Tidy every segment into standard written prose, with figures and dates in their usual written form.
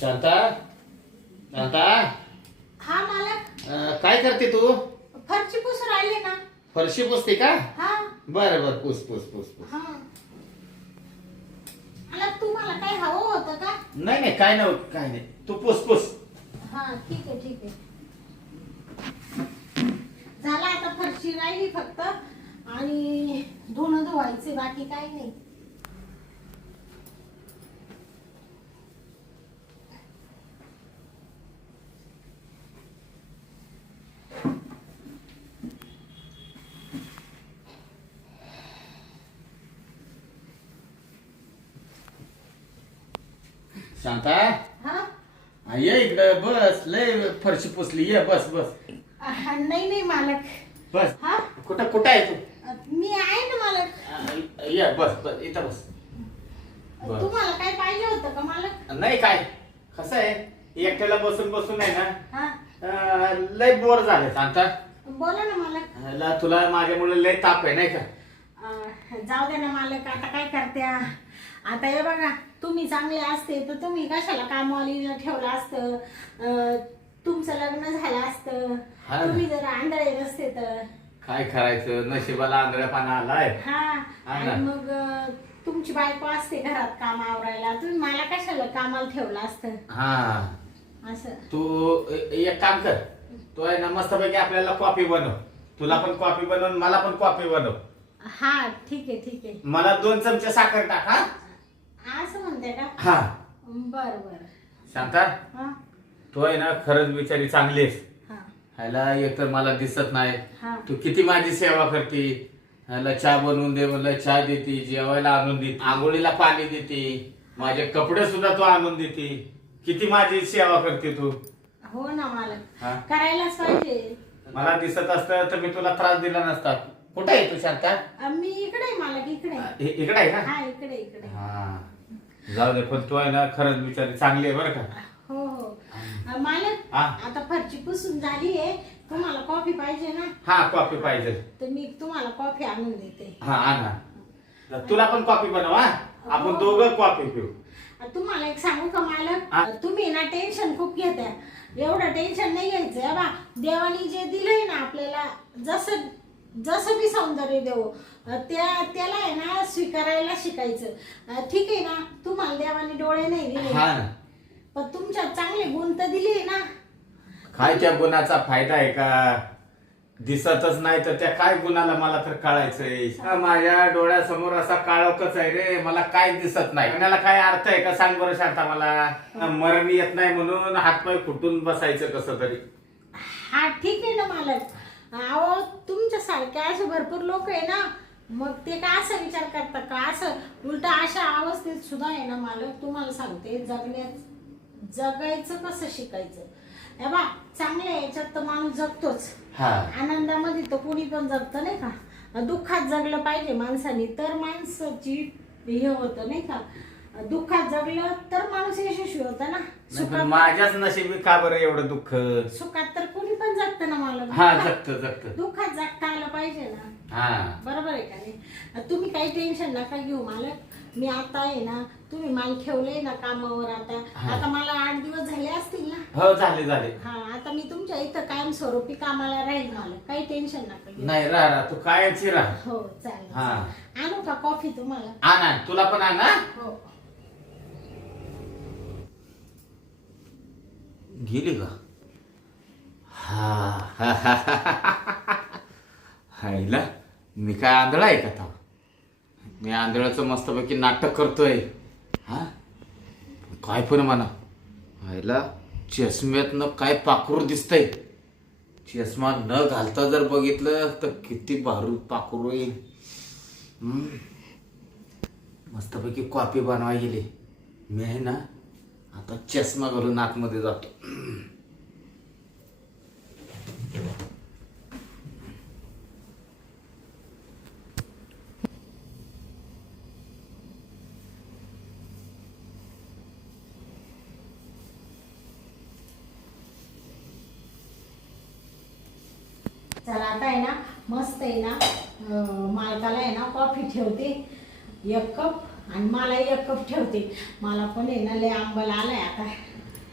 शांता शांता हा मालक. काय करते तू? फरची पुसून राहिले ना. फरशी पुसते का? हा बरं बरं पुस पुस पुस पुस. हा. मालक तुम्हाला काय हवं होतं का? नाही नाही काय नव्हतं काय नाही तू पुस पुस. हा ठीक आहे ठीक आहे. झाला आता फरशी राहिली फक्त आणि धुणं धुवायचे बाकी काही नाही. शांता हा ये इकडे बस लय फरशी पुसली ये बस बस नाही नाही मालक. बस. हा कुठं कुठं आहे तू? मी आहे ना मालक. ये बस बस इथं बस. बस. तुम्हाला काय पाहिजे होतं का मालक? नाही काय कसं आहे एकट्याला बसून बसून आहे ना हा लय बोर झाले शांता. बोला ना मालक. तुला माझ्यामुळे लय ताप आहे नाही का? जाऊ दे ना मालक. आता काय करत्या. आता हे बघा तुम्ही चांगले असते तर तुम्ही कशाला कामवालीला ठेवलं असतं. तुमचं लग्न झालं असतं. हा ना. तुम्ही जर आंधळे नसते तर. काय करायचं नशिबाला आंधळेपणा आलाय. हा हा ना. आणि मग तुमची बायको असते घरात काम आवरायला. तुम्ही मला कशाला कामाला ठेवलं असतं हा असं. तू एक काम कर तू आहे ना मस्तपैकी आपल्याला कॉफी बनव. तुला पण कॉफी बनव मला पण कॉफी बनव. हा ठीक आहे ठीक आहे. मला 2 चमचे साखर टाक. हा असं म्हणते का? हा बर बर. शांता हा तू आहे ना खरंच बिचारी चांगली आहेस. हा ह्याला एकतर मला दिसत नाही हा तू किती माझी सेवा करते. ह्याला चहा बनवून दे म्हणलं चहा देते जेवायला आणून देते आंघोळीला पाणी देते माझे कपडे सुद्धा तू आणून देते. किती माझी सेवा करते तू. हो ना मालक. हा? करायलाच पाहिजे. मला दिसत असतं तर मी तुला त्रास दिला नसता. कुठे आहे तू शांता? मी इकडे आहे मालक इकडे. इकडे आहे का? हा इकडे इकडे. हा जाऊ दे पण तू आहे ना खरंच बिचारी चांगली आहे बरं का? हो हो मालक. हा? आता फरची पुसून झाली आहे. तुम्हाला कॉफी पाहिजे ना हा कॉफी पाहिजे. तर मी तुम्हाला कॉफी आणून देते. हा आणा. तुला पण कॉफी बनव. हा आपण दोघं कॉफी पिऊ. तुम्हाला एक सांगू का मालक? हा? तुम्ही ना टेन्शन खूप घेता. एवढं टेन्शन नाही घ्यायचं. बा देवानी जे दिलंय ना आपल्याला जसं जसं बी सौंदर्य देऊ त्याला आहे ना स्वीकारायला शिकायचं. ठीक आहे ना. तुम्हाला देवाने डोळे नाही दिले हा ना. पण तुमच्यात चांगले गुण तर दिले ना. काय त्या गुणाचा फायदा आहे का? दिसतच नाही तर त्या काय गुणाला मला तर कळायचंय. माझ्या डोळ्यासमोर असा काळोखच आहे रे. मला काय दिसत नाही. गुणाला काय अर्थ आहे का सांग बरं शांता मला. मरण येत नाही म्हणून हातपाय फुटून बसायचं कसं तरी. हा ठीक आहे ना मालक. अहो तुमच्यासारखे असे भरपूर लोक आहे ना. मग ते काय असा विचार करतात का? असं उलटा अशा अवस्थेत सुद्धा आहे ना मालक. तुम्हाला सांगते जगायचं कसं शिकायचं. हे बा चांगल्या याच्यात तर माणूस जगतोच. हा आनंदामध्ये तर कोणी पण जगतं नाही का. दुःखात जगलं पाहिजे माणसाने तर माणसाची हे होतं नाही का. दुःखात जगलं तर माणूस यशस्वी होता ना. नाही पण माझ्याच नशिबी का बरं एवढं दुःख. सुखात तर कोणी पण जगतं ना मला. हा जगत दुःखात जगता आलं पाहिजे ना. हा बरोबर आहे का नाही. तुम्ही काही टेन्शन नका घेऊ मालक. मी आता आहे ना. तुम्ही मला ठेवलंय ना कामावर आता. हा. आता मला 8 दिवस झाले असतील ना. हो झाले झाले. हा आता मी तुमच्या इथं कायमस्वरूपी कामाला राहील मालक. काही टेन्शन नका घेऊ. नाही राहा तू कायची राहा. हो चालेल हा. चालेल. आणू का कॉफी तुम्हाला? आणा तुला पण आणा. हो गेली का? हा हायला मी काय आंधळा आहे का आता? मी आंधळाचं मस्तपैकी नाटक करतोय. हा काय पण म्हणा हायला चष्म्यातनं काय पाखरू दिसतंय. चष्मा न घालता जर बघितलं तर किती भारू पाखरू येईल. मस्तपैकी कॉफी बनवायला गेली. मी आहे ना आता चष्मा घालून आतमध्ये जातो. चला आता आहे ना मस्त आहे ना. मालकाला आहे ना कॉफी ठेवते 1 कप आणि मला 1 कप ठेवते. मला पण आहे ना लय आंबल आलाय आता.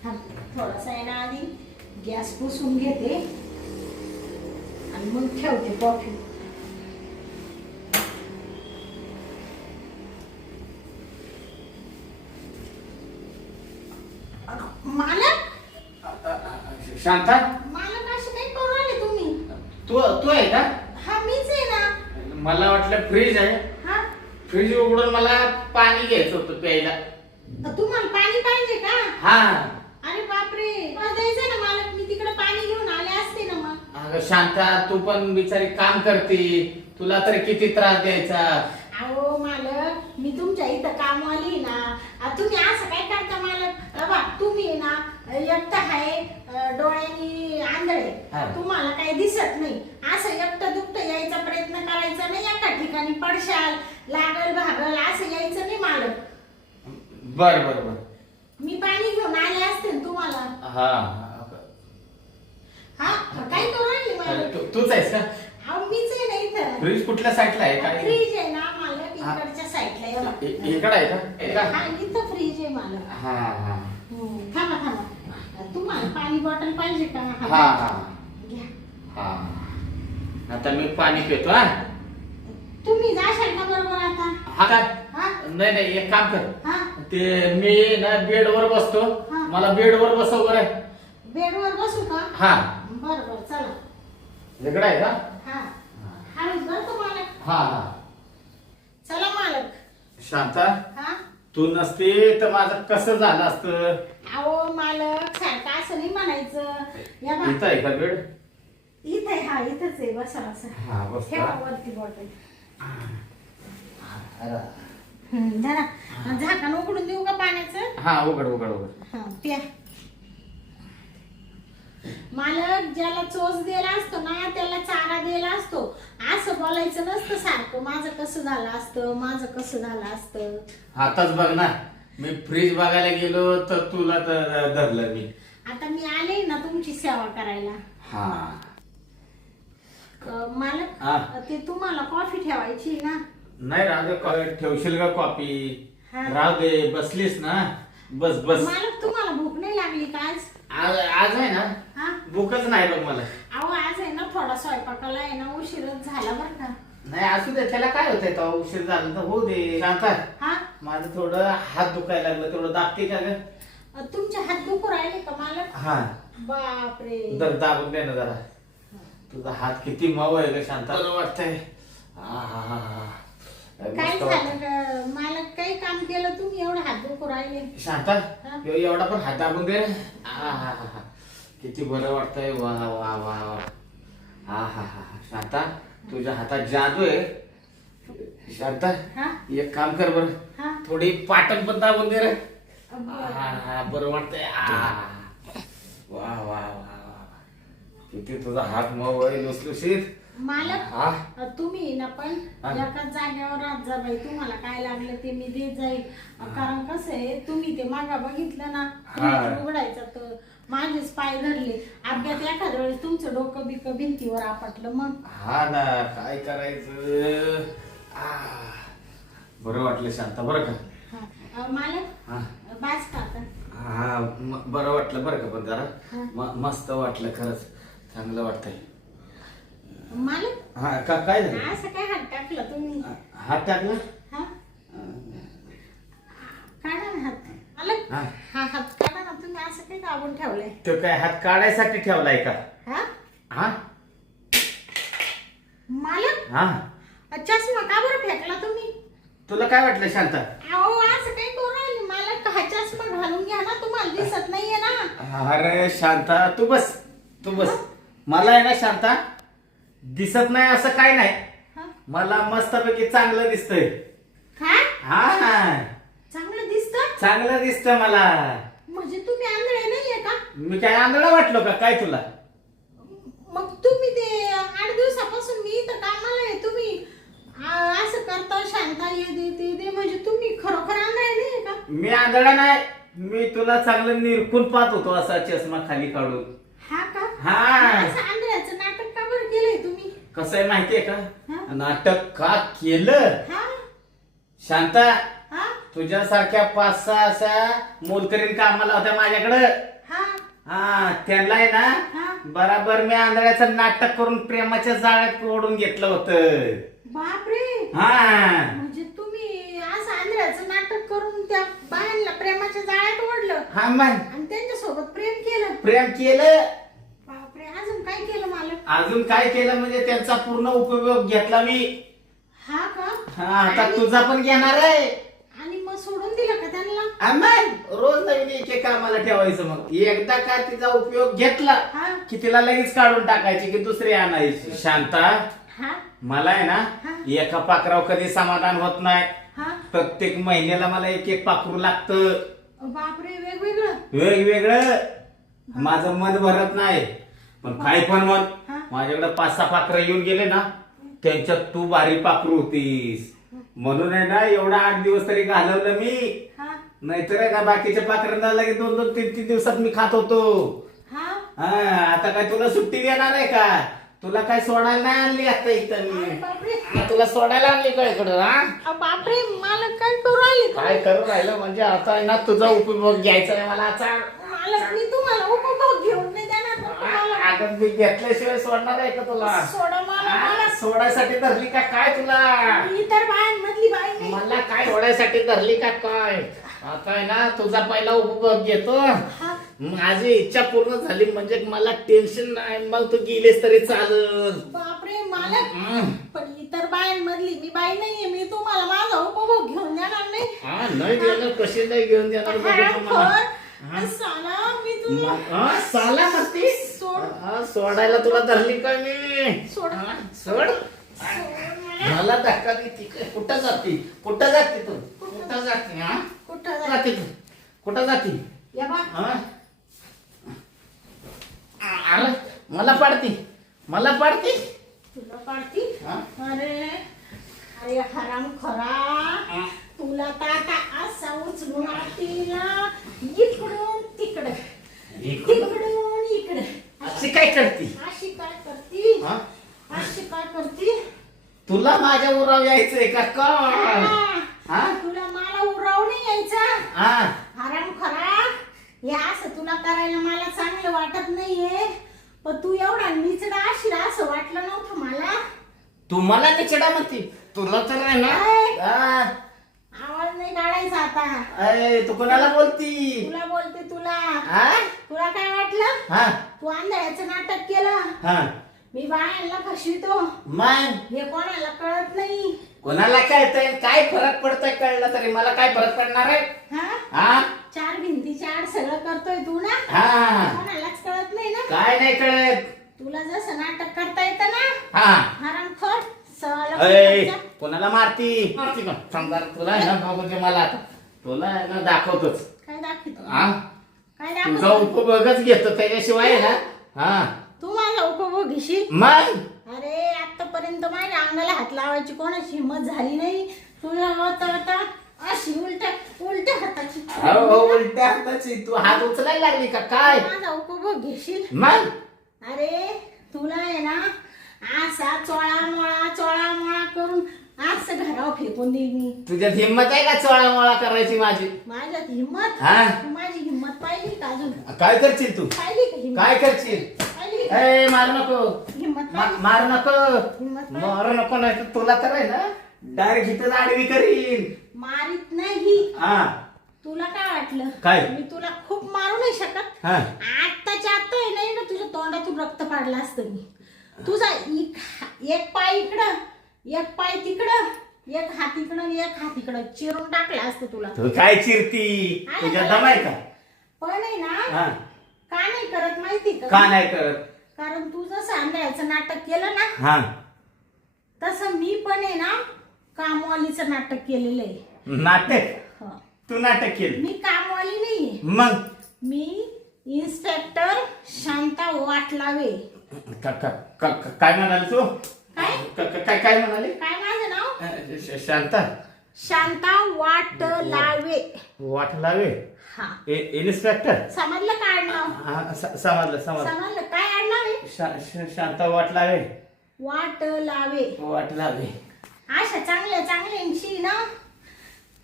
थोडासा आहे ना आधी गॅस पुसून घेते आणि मग ठेवते कॉफी. मालक शांता, मालक असे काही करू राहिले तुम्ही? तू आहे का? हा मीच आहे ना. मला वाटलं फ्रीज आहे. हा फ्रीज उघडून मला पाणी घ्यायचं होतं प्यायला. तुम्हाला पाणी पाहिजे का? हा. अरे बापरे, मला द्यायचं ना मालक, मी तिकडे पाणी घेऊन आले असते ना मग. अगं शांता, तू पण बिचारी काम करते, तुला तरी किती त्रास द्यायचा. अहो मालक, मी तुमच्या इथं कामवाली ना. तुम्ही असं काय करता मालक? बा तुम्ही आहे ना एकटं आहे, डोळ्यांनी आंधळे, हा. तुम्हाला काही दिसत नाही. असं एकटं दुकटं यायचा प्रयत्न करायचा नाही. एका ठिकाणी पडशाल, लागल भागल असं यायचं नाही मालक. बर बर बर. मी पाणी घेऊन आले असते ना तुम्हाला. हा. हा काय करू राहिली मालक? तूच आहेस का? अहो मीच आहे ना इथं. फ्रीज कुठल्या साईडला आहे काय? फ्रीज आहे ना मालक, इकडच्या साईडला आहे बघा. इकडे आहे का? हा इथं फ्रीज आहे मालक. हा हा थांबा थांबा, तुम्हाला पाणी बॉटल पाहिजे का? हा हा घ्या. हा. आता मी पाणी पितो. हा. तुम्ही जाशाल का बरोबर आता? हा काय? हा नाही नाही, एक काम कर. हा ते मी ना बेडवर बसतो. हा. मला बेडवर बसव बरं. बेडवर बसू का? हा. बरं बरं चला. इकडे आहे का? हा हळूच बरं का मालक. हा हा. चला मालक. शांता, हा तू नसते तर माझं कसं झालं असतं. अहो मालक, सारखं असं नाही म्हणायचं. या बा इथं आहे का बेड? इथे. हा इथंच आहे, बसा बसा. हा बस. ठेवा वरती बॉटल. धरा. झाकण उघडून देऊ का पाण्याचं? हा उघड उघड उघड. हा प्या. मालक, ज्याला चोच दिला असतो ना त्याला चारा दिला असतो. असं बोलायचं नसतं सारखं, माझं कसं झालं असतं, माझं कसं झालं असतं. आताच बघ ना, मी फ्रीज बघायला गेलो तर तुला तर धरलं मी. आता मी आले ना तुमची सेवा करायला. हा. मालक, हा. ते तुम्हाला कॉफी ठेवायची ना. नाही राहू दे, ठेवशील का कॉफी? हा. राहू दे, बसलीस ना, बस बस. मालक, तुम्हाला भूक नाही लागली का आज? आज आहे ना, हा भूकच नाही बघ मला. अहो आज आहे ना थोडा स्वयंपाकाला आहे ना उशीरच झाला बरं का. नाही असू दे, त्याला काय होतंय, तो उशीर झाला तर होऊ दे. शांता, हा माझं थोडं हात दुखायला लागलं, तेवढं दाबते का ग? तुमचे हात दुखू राहिले का मालक? हा. बापरे. दाबून दे ना जरा. तुझा हात किती मऊ आहे ग शांता. बरं वाटतंय. आहाहाहा. काय मस्त झालं वाटतंय. ग? मालक काही काम केलं तुम्ही एवढं हात दुखू राहिले? शांता, हा? एवढा पण हात दाबून दे. आहाहाहा. किती बरं वाटतंय. वा वा वा वा. आहाहा. शांता, तुझ्या हातात जादू आहे. शांता, हा एक काम कर बरं, हा थोडी पाटण पण दाबून दे रे. बरं. बरं वाटतंय. वा वा वा वा. किती तुझा हात मऊ आहे, लुसलुशीत. मालक, हा. तुम्ही ना पण हा. एकाच जागेवर राहत जा बाई. तुम्हाला काय लागलं ते मी देत जाईल. कारण कसं आहे, तुम्ही ते मागा बघितलं ना, हा. फ्रीज उघडायचं तर माझेच पाय धरले. अपघात एखाद्या वेळेस तुमचं डोकं बिकं भिंतीवर आपटलं मग. हा ना, काय करायचं. बरं वाटलं शांता, बरं का? हा. मालक, हा. बास का आता? हा बरं वाटलं बरं का, पण हा. जरा मस्त वाटलं, खरंच चांगलं वाटतंय. मालक, हा का काय झालं? असं काय हात टाकला तुम्ही? हात टाकला? हा काढा ना हात. मालक, हा. हा हात काढा ना. तुम्ही असं काय दाबून ठेवलंय? तो काय हात काढायसाठी ठेवलाय का? हा हा मालक, हा. चष्मा का बरं फेकला तुम्ही? तुला काय वाटलं शांता? अहो असं काही करू राहिले मालक. हा चष्मा घालून घ्या ना, तुम्हाला दिसत नाहीये ना. अरे शांता, तू बस, तू बस. मला आहे ना शांता, दिसत नाही असं काय नाही. हा? मला मस्तपैकी चांगलं दिसतंय. काय हा, चांगलं दिसतं? चांगलं दिसतं मला. म्हणजे तुम्ही आंधळे नाहीये का? मी काय आंधळा वाटलो का काय तुला? मग तुम्ही ते 8 दिवसापासून मी इथं कामाला आहे, तुम्ही असं करता, शांता ये दे ते दे, म्हणजे तुम्ही खरोखर आंधळे नाहीये का? मी आंधळा नाही, मी तुला चांगलं निरखून पाहत होतो, असा चष्मा खाली काढून. हा का? हा. असं आंधळ्याचं नाटक का बरं केलंय तुम्ही? कसं आहे माहितीये का? हा? नाटक का केलं हा शांता? हा तुझ्यासारख्या 5-6 अशा मोलकरीण कामाला होत्या माझ्याकडं. हा हा त्यांना आहे ना हा बराबर मी आंधळ्याचं नाटक करून प्रेमाच्या जाळ्यात ओढून घेतलं होतं. बापरे, हा म्हणजे तुम्ही असं आंधळ्याचं नाटक करून त्या बायांना प्रेमाच्या जाळ्यात ओढलं हा मग आणि त्यांच्यासोबत प्रेम केलं. प्रेम केलं. बापरे, अजून काय केलं मालक? अजून काय केलं म्हणजे त्यांचा पूर्ण उपयोग घेतला मी. हा का? हा आता तुझा पण घेणार आहे. आणि मग सोडून दिलं का त्यांना? मग रोज नवीन एक कामाला ठेवायचं. मग एकदा का तिचा उपयोग घेतला हा की तिला लगेच काढून टाकायची की दुसरी आणायची. शांता, हा मला आहे ना हा. एका पाखरावर कधी समाधान होत नाही. हा. प्रत्येक महिन्याला मला एक पाखरू लागतं. बापरे, वेगवेगळं. वेगवेगळं. माझं मन भरत नाही. पण काय पण मन, हा. माझ्याकडे 5-6 पाखरं येऊन गेले ना त्यांच्यात तू भारी पाखरू होतीस. म्हणून आहे ना एवढा 8 दिवस तरी घालवलं मी. हा नाहीतर आहे का बाकीच्या पाखरांना लगेच 2-2, 3-3 दिवसात मी खात होतो. हा. हा आता काय तुला सुट्टी देणार आहे का? तुला काय सोडायला नाही आणली आता इथं मी. बापरे, तुला सोडायला आणली का इकडं? हा बापरे, मालक काय करू राहिले? काय करू राहिलं म्हणजे आता आहे ना तुझा उपभोग घ्यायचा आहे मला आता. मालक, मी तुम्हाला उपभोग घेऊन नाही देणार ना तुम्हाला. आता मी घेतल्याशिवाय सोडणार आहे का तुला? सोडा मला. मला सोडायसाठी धरली का काय तुला? इतर बायांमधली बाई नाही. मला काय सोडायसाठी धरली का काय? आता आहे ना तुझा पहिला उपभोग घेतो. हा. माझी इच्छा पूर्ण झाली म्हणजे मला टेन्शन नाही. मग तू गेलीस तरी चालल. बापरे मालक, पण इतर बायांमधली मी बाई नाहीये. मी तुम्हाला माझा उपभोग घेऊन देणार नाही. हा नाही देणार. कशी नाही घेऊन देणार बघू तुम्हाला. साला, मी तुला साला म्हणती सोड. सोडायला तुला धरली का मी? सोड. सोड. मला धक्का देते. कुठं जाते? कुठं जाते तू? कुठं जाते? हा कुठं जा- जाते तू? कुठं जाते? या बा. हा? आलं? मला पाडती. मला पाडती. तुला पाडती? हा? अरे अरे हराम खरा, तुला तर आता असा उचलून आणतील ना, इकडून तिकडे, तिकडून इकडे. अशी काय करती? अशी काय करती? हा? अशी काय करती? तुला माझ्या उराव यायचंय का काय? हा? तुला मला उराव नाही यायचा. हा? हराम खरा, हे असं तुला करायला मला चांगलं वाटत नाहीये. पण तू एवढा निचडा अशी असं वाटलं नव्हतं मला. तू मला निचडा म्हणती? तुला तर आहे ना. हा? आवाज नाही काढायचा आता. अय, तू कोणाला बोलती? तुला बोलते तुला. हा? तुला काय वाटलं? हा? तू आंधळ्याचं नाटक केलं. हा? मी बायांना फसवितो मग हे कोणाला कळत नाही. कोणाला कळतंय? काय फरक पडतोय? कळलं तरी मला काय फरक पडणार आहे? हा, हा? 4 भिंतीच्या आड सगळं करतोय तू ना. हा? कोणालाच कळत नाही ना. काय नाही कळत? तुला जसं नाटक करता येतं ना, हा? हरामखोर, सवाला अय, कुत्र्याचा. कोणाला मारती? मारती का? समजा तुला आहे ना बघू दे मला आता. तुला आहे ना दाखवतोच. काय दाखवतो? हा? काय तुझा दाखवतो? उपभोगच घेतो त्याच्याशिवाय आहे ना. हा? तू माझा उपभोग घेशील? मग अरे आतापर्यंत माझ्या अंगाला हात लावायची कोणाची हिंमत झाली नाही. तुला आता अशी उलट्या हाताची अहो, उलट्या हाताची तू हात उचलायला लागली का काय? माझा उपभोग घेशील? मग अरे तुला आहे ना असा चोळा मोळा करून असं घरावर फेकून देईल मी. तुझ्यात हिंमत आहे का चोळामोळा करायची माझी? माझ्यात हिंमत? हा? तू माझी हिंमत पाहिली का अजून? काय करशील तू? पाहिली का हिंमत? काय करशील? पाहिली का? ए मारू नको. हिंमत पाहिली? मारू नको. हिंमत पाहिली? मारू नको नाही तर तुला तर आहे ना डायरेक्ट इथं आडवी करीन. मारीत नाही. हा? तुला काय वाटलं? काय? मी तुला खूप मारू नाही शकत. हा? आत्ताच्या आत्ता आहे नाही ना तुझ्या तोंडातून रक्त पाडलं असतं मी. तुझा एक पाय इकडं, एक पाय तिकडं, एक हात इकडं आणि एक हात इकडं चिरून टाकलं असतं तुला. तू काय चिरती? तुझ्या दम आहे का? पण आहे ना, हा? का नाही करत माहिती का का? नाही करत? कारण तू जसं आंधळ्याचं नाटक केलं ना, हा? तसं मी पण आहे ना कामवालीचं नाटक केलेलं आहे. नाटक? हं. तू नाटक केलं? मी कामवाली नाहीये. मग मी इन्स्पेक्टर शांता वाटलावे. काय म्हणाली तू? काय? काय म्हणाली? काय माझं नाव? शांता शांता वाटलावे. वाटलावे? हा. इन्स्पेक्टर? समजलं का आडनाव? हा, समजलं. समजलं काय आडनाव आहे? शांता वाटलावे. वाटलावे. वाटलावे. अशा चांगल्या चांगल्यांशी ना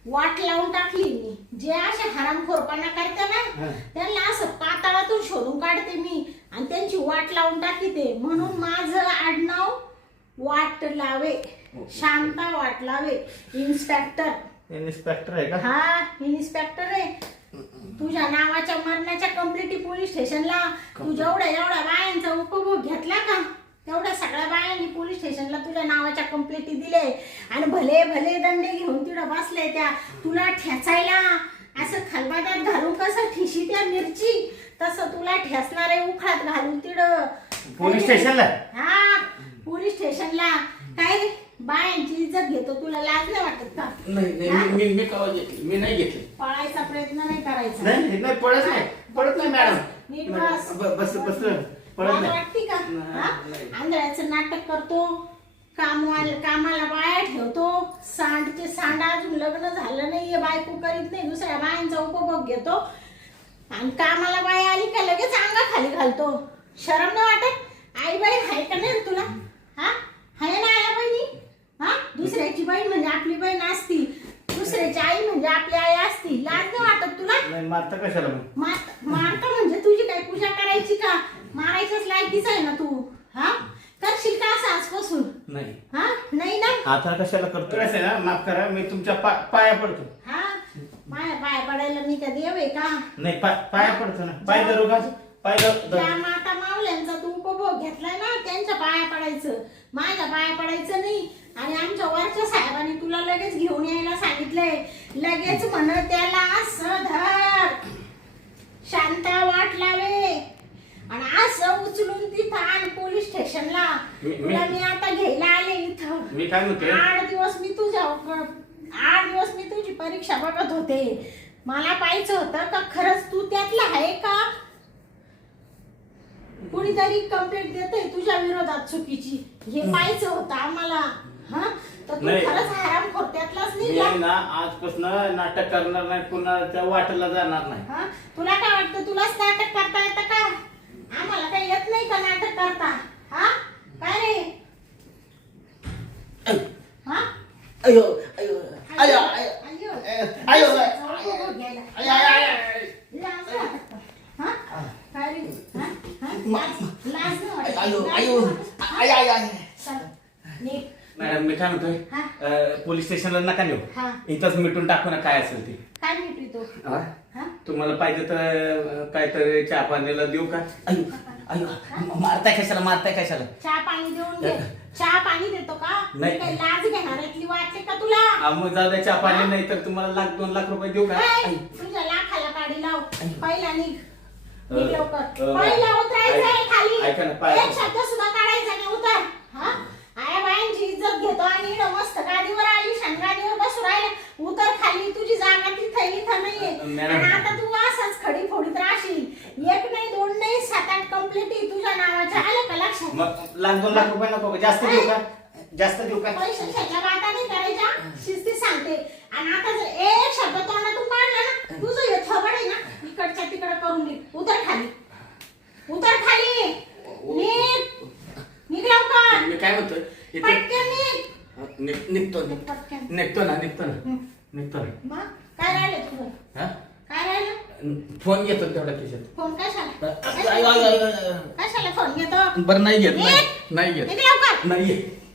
वाट लावून टाकली मी. जे असे हरामखोरपणा करते ना त्यांना असं पाताळातून शोधून काढते मी आणि त्यांची वाट लावून टाकते. म्हणून माझं आडनाव वाट लावे, शांता वाट लावे. इन्स्पेक्टर. इन्स्पेक्टर आहे का? हा इन्स्पेक्टर आहे. तुझ्या नावाच्या मरणाच्या कंप्लेंटी पोलीस स्टेशनला तू एवढ्या बायांचा उपभोग घेतला का तेवढ्या सगळ्या बायांनी पोलीस स्टेशनला तुझ्या नावाच्या कंप्लेंटी दिले आणि भले भले दंडे घेऊन तिथं बसले. त्या तुला ठेचायला असं खलबात्यात घालून कसं ठिशी त्या मिरची तसं तुला ठेचणारे उखळात घालून तिथं पोलीस स्टेशनला? हा पोलीस स्टेशनला. काय बायांची इज्जत घेतो, तुला लाज नाही वाटत का? नाही मी कवा घेतली? मी नाही घेतली. पळायचा प्रयत्न नाही करायचा. नाही नाही पडत नाही मॅडम. नीट बस. बस पडत लाज नाही. वाटते का? हा? आंधळ्याचं नाटक करतो, कामाला बाया ठेवतो, सांडचे सांड अजून लग्न झालं नाहीये, बायको करीत नाही, दुसऱ्या बायांचा उपभोग घेतो आणि कामाला बाया आली का लगेच अंगाखाली घालतो. शरम नाही वाटत? आई बहीण आहे का नाही रे तुला? हा आहे ना आया बहिणी? हा दुसऱ्याची बहीण म्हणजे आपली बहीण असती, दुसऱ्याची आई म्हणजे आपली आई असती. लाज नाही वाटत तुला? नाही मारता कशाला मग? मारता म्हणजे तुझी काय पूजा करायची का? मारायचंच लायकीच आहे ना तू. हा करशील का असं आजपासून? नाही. हा नाही ना? आता कशाला करतो? कसं ना, माफ करा, मी तुमच्या पाया पडतो. हा माझ्या पाय पडायला मी का देव आहे का? नाही पाया पडतो ना. पाय धरू का? पाय धरू. त्या माता मावल्यांचा तू उपभोग घेतलाय ना त्यांच्या पाया पडायचं, माझ्या पाया पडायचं नाही. आणि आमच्या वरच्या साहेबांनी तुला लगेच घेऊन यायला सांगितलंय. लगेच म्हण त्याला असं धर, शांता वाट लावे आणि असं उचलून तिथं आण पोलीस स्टेशनला. तुला मी आता घ्यायला आले इथं. मी काय म्हणते? 8 दिवस मी तुझी परीक्षा बघत होते. मला पाहायचं होतं का खरंच तू त्यातला आहे का? कुणीतरी कंप्लेंट देतंय तुझ्या विरोधात चुकीची, हे पाहायचं होतं आम्हाला. हा तर तू नाही. खरंच हरामखोर त्यातलाच नाही मी का? ना आजपासून नाटक करणार नाही, कुणाच्या वाटेला जाणार नाही. हा तुला काय वाटतं तुलाच नाटक करता येतं का? आम्हाला काही येत नाही का नाटक करता? हा काय रे? हा अयो अयो अयो अय्यो अयो लाज वाटत का? हा काय रे? हा? हा? लाज नाही वाटत? अयो लाज अयो नाही वाटत? आय आय आय चल, नीट. मॅडम मी काय हा. म्हणतोय, पोलीस स्टेशनला नका नेऊ, हा. इथंच मिटून टाकू ना काय असेल ते. काय मिटवितो? हा? हा? तुम्हाला पाहिजे तर काहीतरी चहा पाण्याला देऊ का? अयो अयो मारताय कशाला? चहा पाणी देऊन घे. चहा पाणी देतो का? नाही. मी काही लाज घेणाऱ्यातली वाटते का तुला? मग जाऊ द्या, चहा पाणी नाही तर तुम्हाला 1-2 लाख रुपये देऊ का? ऐ, तुझ्या लाखाला काढी लाव. पहिला निघ. निघ लवकर. अ, पहिला उतरायचं आहे खाली. ऐका ना, पाय- एक शब्द सुद्धा काढायचा नाही. उतर. हा? आया बायांची इज्जत घेतो आणि इकडं मस्त गाडीवर आली, गाडीवर बसू राहिले. उतर खाली. तुझी जागा इथं नाहीये. मॅडम. आणि आता तू असंच खडी फोडीत राहशील. 1 नाही 2 नाही 7-8 कंप्लेंटी तुझ्या नावाच्या आल्या का लक्षात? मग 1-2 लाख रुपये नको का? जास्त देऊ का? जास्त देऊ का? पैशाच्या बाता नाही करायच्या, शिस्ती सांगते. आणि आता जर एक शब्द तोंडातून काढला ना, तुझं हे थोबड आहे ना, इकडच्या तिकडं करून दे. उतर खाली. निघ लवकर. मी काय म्हणतोय इथे पटकन निघ. निघतो पटकन. निघतो ना मग काय राहिलं तुझं? हा काय राहिलं? फोन घेतो तेवढा खिशात. फोन कशाला? अयो, अयो, अयो, अयो. कशाला फोन घेतो? बरं नाही घेत निघ. नाही घेत निघ लवकर. नाही घेत